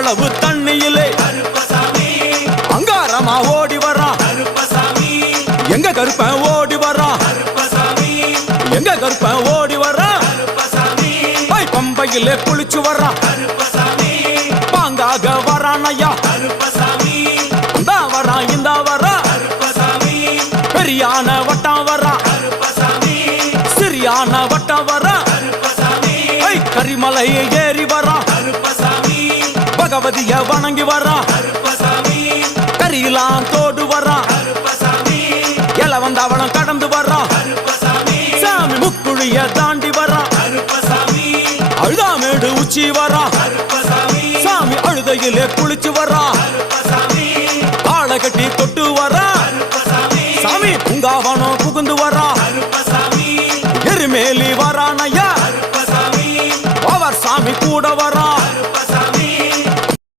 அளவு தண்ணியிலே அங்காரமா ஓடி வர்றான் எங்க கருப்பன் ஓடி வர்றான் எங்க கருப்பன் ஓடி வர்றான் பம்பையிலே குளிச்சு வர்றான் பாங்காக வரான் ஐயா இந்த வரான் இந்த வரான் பெரியான வட்டம் வர்றான் சிறியான வட்டம் வர்றான் கரிமலையை ஏறி வர்றான் பகவதிய வணங்கி வர்றான் கரியெல்லாம் தோடு வர்றான் எல வந்தவளம் கடந்து வர்றான் சாமி முக்குழிய தாண்டி வர்றான் அழுதாமேடு உச்சி வர்றான் சாமி அழுதையிலே குளிச்சு